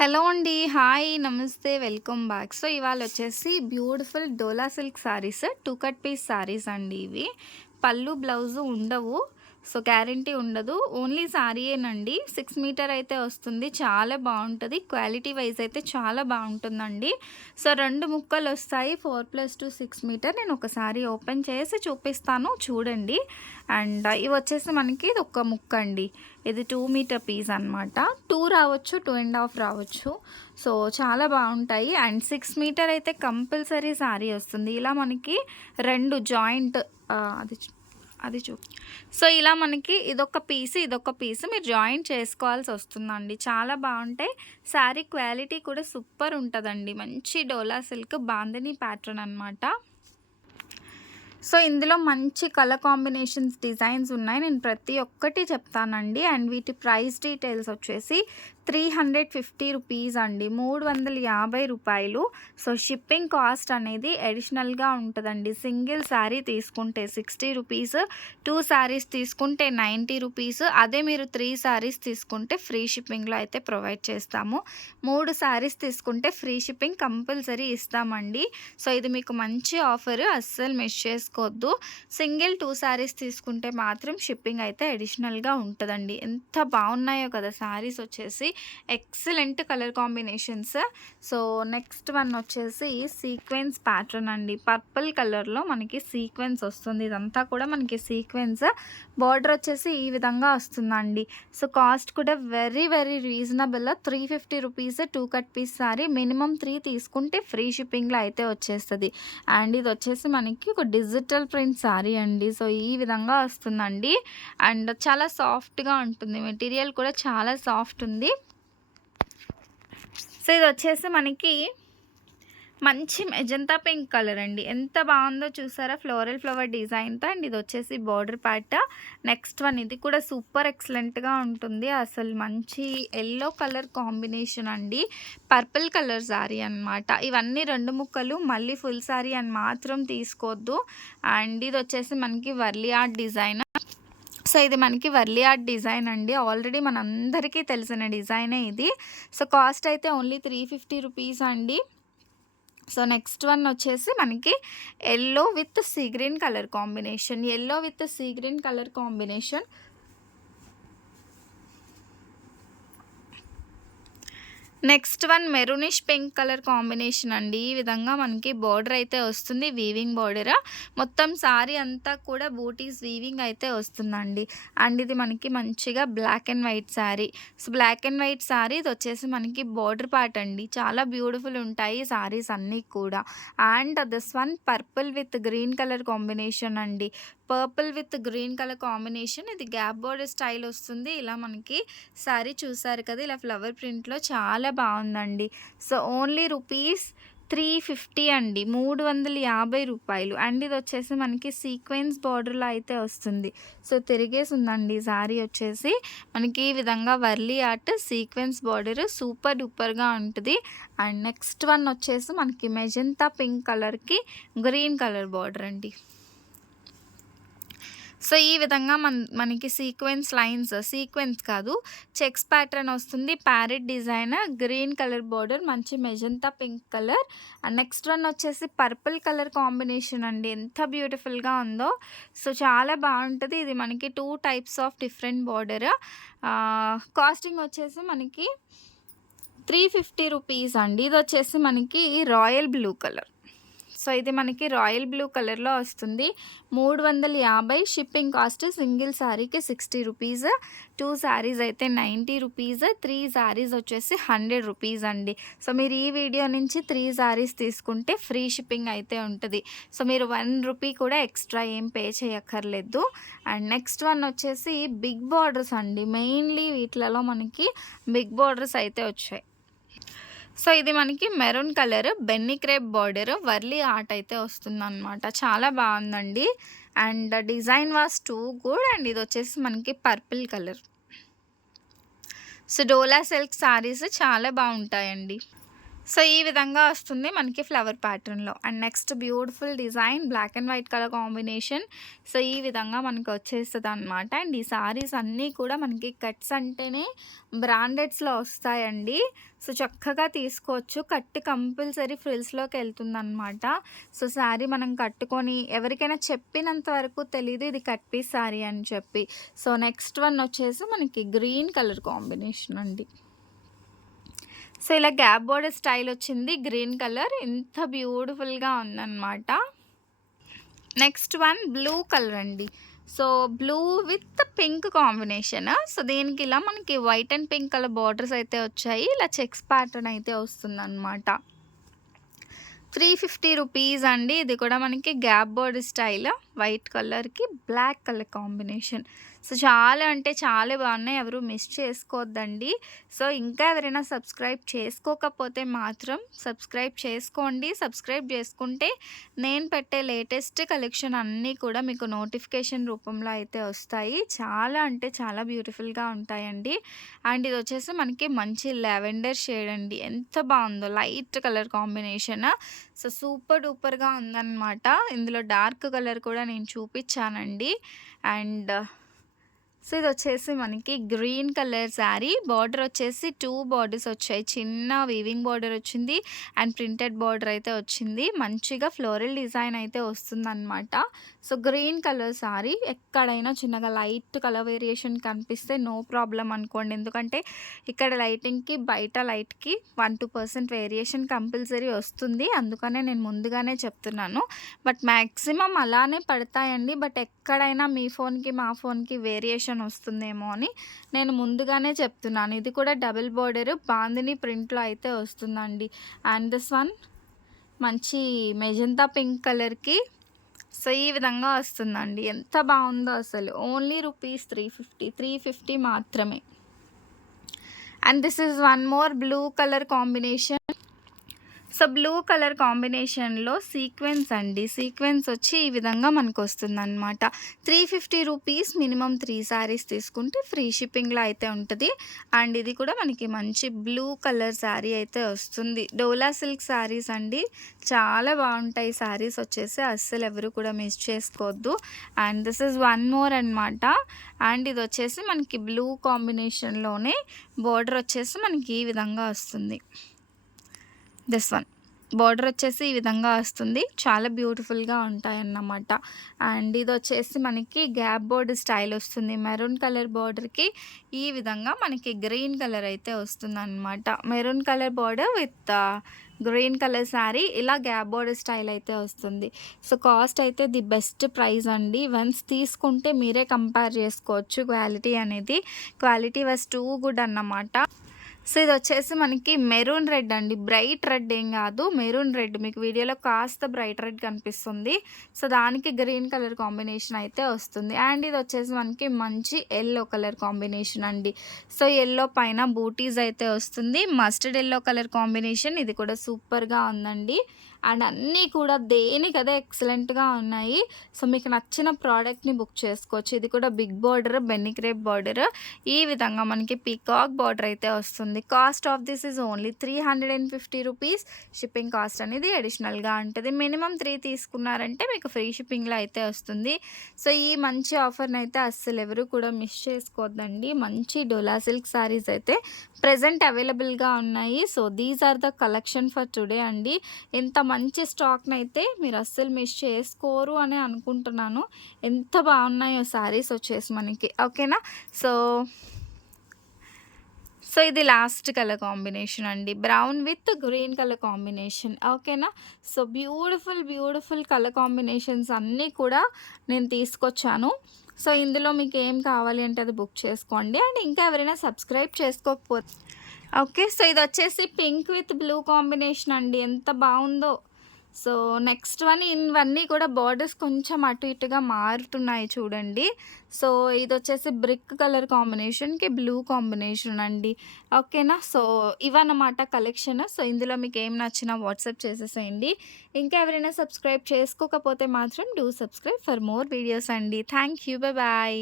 Hello అండి hi నమస్తే welcome back. So ఇవాళ వచ్చేసి beautiful dola silk saris two cut piece saris అండి ఇవి. పళ్ళు బ్లౌజు ఉండవు. సో గ్యారంటీ ఉండదు. ఓన్లీ శారీయేనండి సిక్స్ మీటర్ అయితే వస్తుంది. చాలా బాగుంటుంది. క్వాలిటీ వైజ్ అయితే చాలా బాగుంటుందండి. సో రెండు ముక్కలు వస్తాయి. Four plus two six metre. నేను ఒకసారి ఓపెన్ చేసి చూపిస్తాను. చూడండి. అండ్ ఇవి వచ్చేసి మనకి ఇది ఒక ముక్క అండి. ఇది టూ మీటర్ పీస్ అనమాట టూ రావచ్చు టూ అండ్ హాఫ్ రావచ్చు. సో చాలా బాగుంటాయి. అండ్ సిక్స్ మీటర్ అయితే కంపల్సరీ శారీ వస్తుంది. ఇలా మనకి రెండు జాయింట్ అది అది చూ. సో ఇలా మనకి ఇదొక పీస్ ఇదొక పీస్ మీరు జాయిన్ చేసుకోవాల్సి వస్తుందండి. చాలా బాగుంటాయి శారీ క్వాలిటీ కూడా సూపర్ ఉంటుందండి. మంచి డోలా సిల్క్ బాందిని ప్యాటర్న్ అనమాట సో ఇందులో మంచి కలర్ కాంబినేషన్స్ డిజైన్స్ ఉన్నాయి. నేను ప్రతి ఒక్కటి చెప్తానండి. అండ్ వీటి ప్రైస్ డీటెయిల్స్ వచ్చేసి త్రీ హండ్రెడ్ ఫిఫ్టీ రూపీస్ అండి. మూడు వందల యాభై రూపాయలు. సో షిప్పింగ్ కాస్ట్ అనేది అడిషనల్గా ఉంటుందండి. సింగిల్ శారీ తీసుకుంటే సిక్స్టీ రూపీస్ టూ శారీస్ తీసుకుంటే నైంటీ రూపీస్. అదే మీరు త్రీ శారీస్ తీసుకుంటే ఫ్రీ షిప్పింగ్లో అయితే ప్రొవైడ్ చేస్తాము. మూడు శారీస్ తీసుకుంటే ఫ్రీ షిప్పింగ్ కంపల్సరీ ఇస్తామండి. సో ఇది మీకు మంచి ఆఫర్. అస్సలు మిస్ తీసుకోవద్దు. సింగిల్ టూ శారీస్ తీసుకుంటే మాత్రం షిప్పింగ్ అయితే అడిషనల్గా ఉంటుందండి. ఎంత బాగున్నాయో కదా శారీస్ వచ్చేసి. Excellent colour combinations. So next one వచ్చేసి సీక్వెన్స్ ప్యాటర్న్ అండి. పర్పుల్ కలర్లో మనకి సీక్వెన్స్ వస్తుంది. ఇదంతా కూడా మనకి సీక్వెన్స్. బార్డర్ వచ్చేసి ఈ విధంగా వస్తుందండి. సో కాస్ట్ కూడా very very reasonable. Three fifty rupees two cut piece sari. Minimum three తీసుకుంటే ఫ్రీ షిప్పింగ్లో అయితే వచ్చేస్తుంది. అండ్ ఇది వచ్చేసి మనకి ఒక డిజిటల్ ప్రింట్ సారీ అండి. సో ఈ విధంగా వస్తుందండి. అండ్ చాలా సాఫ్ట్గా ఉంటుంది. మెటీరియల్ కూడా చాలా సాఫ్ట్ ఉంది. సో ఇది వచ్చేసి మనకి మంచి మెజంతా పింక్ కలర్ అండి. ఎంత బాగుందో చూసారా? ఫ్లోరల్ ఫ్లవర్ డిజైన్తో అండ్ ఇది వచ్చేసి బార్డర్ ప్యాట నెక్స్ట్ వన్ ఇది కూడా సూపర్ ఎక్సలెంట్గా ఉంటుంది. అసలు మంచి ఎల్లో కలర్ కాంబినేషన్ అండి. పర్పుల్ కలర్ శారీ అనమాట ఇవన్నీ రెండు ముక్కలు మళ్ళీ ఫుల్ శారీ అని మాత్రం తీసుకోవద్దు అండ్ ఇది వచ్చేసి మనకి వర్లీ ఆర్ట్ డిజైన్. సో ఇది మనకి వర్లీ ఆర్ట్ డిజైన్ అండి. ఆల్రెడీ మనందరికీ తెలిసిన డిజైనే ఇది. సో కాస్ట్ అయితే ఓన్లీ త్రీ ఫిఫ్టీ రూపీస్ అండి. సో నెక్స్ట్ వన్ వచ్చేసి మనకి yellow with sea green colour combination yellow with sea green colour combination next one maroonish pink colour combination అండి. ఈ విధంగా మనకి బార్డర్ అయితే వస్తుంది. Weaving border? మొత్తం సారీ అంతా కూడా బూటీస్ వీవింగ్ అయితే వస్తుందండి. అండ్ ఇది మనకి మంచిగా black and white sari so black and white sari ఇది వచ్చేసి మనకి బార్డర్ పార్ట్ అండి. చాలా బ్యూటిఫుల్ ఉంటాయి సారీస్ అన్నీ కూడా. And this one purple with green colour combination అండి. Purple with green colour combination. ఇది గ్యాప్ బోర్డర్ స్టైల్ వస్తుంది. ఇలా మనకి శారీ చూసారు కదా ఇలా ఫ్లవర్ ప్రింట్లో చాలా బాగుందండి. So only rupees three fifty అండి. మూడు వందల యాభై రూపాయలు. అండ్ ఇది వచ్చేసి మనకి సీక్వెన్స్ బార్డర్లో అయితే వస్తుంది. సో తిరిగేసి ఉందండి సారీ వచ్చేసి. మనకి ఈ విధంగా Warli art sequence border super డూపర్గా ఉంటుంది. అండ్ నెక్స్ట్ వన్ వచ్చేసి మనకి మెజంతా పింక్ కలర్కి గ్రీన్ కలర్ బార్డర్ అండి. సో ఈ విధంగా మన మనకి సీక్వెన్స్ లైన్స్ సీక్వెన్స్ కాదు చెక్స్ ప్యాటర్న్ వస్తుంది. Parrot design green colour border మంచి magenta pink colour. Next one వచ్చేసి పర్పుల్ కలర్ కాంబినేషన్ అండి. ఎంత బ్యూటిఫుల్గా ఉందో. సో చాలా బాగుంటుంది. ఇది మనకి two types of different border. Casting వచ్చేసి మనకి త్రీ ఫిఫ్టీ రూపీస్ అండి. ఇది వచ్చేసి మనకి రాయల్ బ్లూ కలర్. సో ఇది మనకి రాయల్ బ్లూ కలర్లో వస్తుంది. మూడు వందల యాభై షిప్పింగ్ కాస్ట్ సింగిల్ శారీకి సిక్స్టీ రూపీస్. టూ శారీస్ అయితే నైంటీ రూపీస్. త్రీ శారీస్ వచ్చేసి హండ్రెడ్ రూపీస్ అండి. సో మీరు ఈ వీడియో నుంచి త్రీ శారీస్ తీసుకుంటే ఫ్రీ షిప్పింగ్ అయితే ఉంటుంది. సో మీరు వన్ రూపీ కూడా ఎక్స్ట్రా ఏం పే చేయక్కర్లేదు. అండ్ నెక్స్ట్ వన్ వచ్చేసి బిగ్ బార్డర్స్ అండి. మెయిన్లీ వీటిలలో మనకి బిగ్ బార్డర్స్ అయితే వచ్చాయి. సో ఇది మనకి maroon colour Benny crepe border Warli art అయితే వస్తుందన్నమాట. చాలా బాగుందండి. And design was too good and ఇది వచ్చేసి మనకి purple colour. So dola silk saris చాలా బాగుంటాయండి. సో ఈ విధంగా వస్తుంది మనకి ఫ్లవర్ ప్యాటర్న్లో. And next beautiful design black and white colour combination. So ఈ విధంగా మనకి వచ్చేస్తుంది అనమాట అండ్ ఈ సారీస్ అన్నీ కూడా మనకి కట్స్ అంటేనే బ్రాండెడ్స్లో వస్తాయండి. సో చక్కగా తీసుకోవచ్చు. కట్టి కంపల్సరీ ఫ్రిల్స్లోకి వెళ్తుంది అనమాట సో శారీ మనం కట్టుకొని ఎవరికైనా చెప్పినంత వరకు తెలీదు ఇది కట్ పీస్ శారీ అని చెప్పి. సో నెక్స్ట్ వన్ వచ్చేసి మనకి గ్రీన్ కలర్ కాంబినేషన్ అండి. సో ఇలా గ్యాప్ బోర్డర్ స్టైల్ వచ్చింది. Green colour. ఎంత బ్యూటిఫుల్గా ఉందన్నమాట. నెక్స్ట్ వన్ బ్లూ కలర్ అండి. So blue with pink combination. So దీనికి ఇలా మనకి white and pink colour borders అయితే వచ్చాయి. ఇలా చెక్స్ ప్యాటర్న్ అయితే వస్తుంది అనమాట త్రీ ఫిఫ్టీ రూపీస్ అండి. ఇది కూడా మనకి గ్యాప్ బోర్డ్ స్టైల్. వైట్ కలర్కి బ్లాక్ కలర్ కాంబినేషన్. సో చాలా అంటే చాలా బాగున్నాయి. ఎవరు మిస్ చేసుకోవద్దండి సో ఇంకా ఎవరైనా సబ్స్క్రైబ్ చేసుకోకపోతే మాత్రం సబ్స్క్రైబ్ చేసుకోండి. సబ్స్క్రైబ్ చేసుకుంటే నేను పెట్టే లేటెస్ట్ కలెక్షన్ అన్నీ కూడా మీకు నోటిఫికేషన్ రూపంలో అయితే వస్తాయి. చాలా అంటే చాలా బ్యూటిఫుల్గా ఉంటాయండి. అండ్ ఇది వచ్చేసి మనకి మంచి లెవెండర్ షేడ్ అండి. ఎంత బాగుందో light colour combination. So super డూపర్గా ఉందన్నమాట. ఇందులో డార్క్ కలర్ కూడా నేను చూపించానండి. అండ్ సో ఇది వచ్చేసి మనకి గ్రీన్ కలర్ శారీ. బార్డర్ వచ్చేసి టూ బార్డర్స్ వచ్చాయి. చిన్న వీవింగ్ బార్డర్ వచ్చింది అండ్ ప్రింటెడ్ బార్డర్ అయితే వచ్చింది. మంచిగా ఫ్లోరల్ డిజైన్ అయితే వస్తుందన్నమాట. So green colour sari. ఎక్కడైనా చిన్నగా లైట్ కలర్ వేరియేషన్ కనిపిస్తే నో ప్రాబ్లం అనుకోండి. ఎందుకంటే ఇక్కడ లైటింగ్కి బయట లైట్కి one two percent variation compulsory వస్తుంది. అందుకనే నేను ముందుగానే చెప్తున్నాను. బట్ మ్యాక్సిమం అలానే పడతాయండి. బట్ ఎక్కడైనా మీ ఫోన్కి మా ఫోన్కి వేరియేషన్ వస్తుందేమో అని నేను ముందుగానే చెప్తున్నాను. ఇది కూడా డబుల్ బోర్డర్. బాందిని ప్రింట్లో అయితే వస్తుందండి. అండ్ దిస్ వన్ మంచి మెజంతా పింక్ కలర్కి సో ఈ విధంగా వస్తుందండి. ఎంత బాగుందో అసలు. Only rupees three fifty three fifty మాత్రమే. And this is one more blue colour combination. So blue colour కాంబినేషన్లో సీక్వెన్స్ అండి. సీక్వెన్స్ వచ్చి ఈ విధంగా మనకు వస్తుంది అనమాట three fifty rupees minimum three saris తీసుకుంటే ఫ్రీ షిప్పింగ్లో అయితే ఉంటుంది. అండ్ ఇది కూడా మనకి మంచి బ్లూ కలర్ శారీ అయితే వస్తుంది. డోలా సిల్క్ శారీస్ అండి. చాలా బాగుంటాయి శారీస్ వచ్చేసి. అస్సలు ఎవరు కూడా మిస్ చేసుకోవద్దు. And this is one more అనమాట అండ్ ఇది వచ్చేసి మనకి బ్లూ కాంబినేషన్లోనే బోర్డర్ వచ్చేసి మనకి ఈ విధంగా వస్తుంది. This one. బార్డర్ వచ్చేసి ఈ విధంగా వస్తుంది. చాలా బ్యూటిఫుల్గా ఉంటాయన్నమాట. అండ్ ఇది వచ్చేసి మనకి గ్యాప్ బోర్డ్ స్టైల్ వస్తుంది. మెరూన్ కలర్ బార్డర్కి ఈ విధంగా మనకి గ్రీన్ కలర్ అయితే వస్తుంది అనమాట maroon colour border with green colour sari ఇలా గ్యాప్ బోర్డర్ స్టైల్ అయితే వస్తుంది. సో కాస్ట్ అయితే ది బెస్ట్ ప్రైస్ అండి. వన్స్ తీసుకుంటే మీరే కంపేర్ చేసుకోవచ్చు క్వాలిటీ అనేది. క్వాలిటీ వాజ్ టూ గుడ్ అన్నమాట. సో ఇది వచ్చేసి మనకి మెరూన్ రెడ్ అండి. బ్రైట్ రెడ్ ఏం కాదు. Maroon red. మీకు వీడియోలో కాస్త బ్రైట్ రెడ్ కనిపిస్తుంది. సో దానికి గ్రీన్ కలర్ కాంబినేషన్ అయితే వస్తుంది. అండ్ ఇది వచ్చేసి మనకి మంచి ఎల్లో కలర్ కాంబినేషన్ అండి. సో ఎల్లో పైన బూటీస్ అయితే వస్తుంది. Mustard yellow colour combination. ఇది కూడా సూపర్గా ఉందండి. అండ్ అన్నీ కూడా దేనికి అదే ఎక్సలెంట్గా ఉన్నాయి. సో మీకు నచ్చిన ప్రోడక్ట్ని బుక్ చేసుకోవచ్చు. ఇది కూడా బిగ్ బార్డర్ బెన్నిక్రేప్ బార్డర్. ఈ విధంగా మనకి పీకాక్ బార్డర్ అయితే వస్తుంది. Cost of this is only three hundred and fifty rupees. Shipping cost అనేది అడిషనల్గా ఉంటుంది. మినిమం త్రీ తీసుకున్నారంటే మీకు ఫ్రీ షిప్పింగ్లో అయితే వస్తుంది. సో ఈ మంచి ఆఫర్ని అయితే అస్సలు ఎవరు కూడా మిస్ చేసుకోవద్దండి. మంచి డోలా సిల్క్ శారీస్ అయితే ప్రజెంట్ అవైలబుల్గా ఉన్నాయి. So these are the collection for today అండి. ఇంత మంచి స్టాక్ని అయితే మీరు అస్సలు మిస్ చేసుకోరు అని అనుకుంటున్నాను. ఎంత బాగున్నాయో శారీస్ వచ్చేసి మనకి. ఓకేనా? సో సో ఇది లాస్ట్ కలర్ కాంబినేషన్ అండి. Brown with green colour combination. ఓకేనా? So beautiful beautiful colour combinations అన్నీ కూడా నేను తీసుకొచ్చాను. సో ఇందులో మీకు ఏం కావాలి అంటే అది బుక్ చేసుకోండి. అండ్ ఇంకా ఎవరైనా సబ్స్క్రైబ్ చేసుకోకపోతే ఓకే సో ఇది వచ్చేసి పింక్ విత్ బ్లూ కాంబినేషన్ అండి. ఎంత బాగుందో. సో నెక్స్ట్ వన్ ఇవన్నీ కూడా బార్డర్స్ కొంచెం అటు ఇటుగా మారుతున్నాయి చూడండి. సో ఇది వచ్చేసి బ్రిక్ కలర్ కాంబినేషన్కి బ్లూ కాంబినేషన్ అండి. ఓకేనా? సో ఇవన్నమాట కలెక్షన్. సో ఇందులో మీకు ఏం నచ్చినా వాట్సాప్ చేసేసేయండి. ఇంకా ఎవరైనా సబ్స్క్రైబ్ చేసుకోకపోతే మాత్రం do subscribe for more videos అండి. Thank you bye.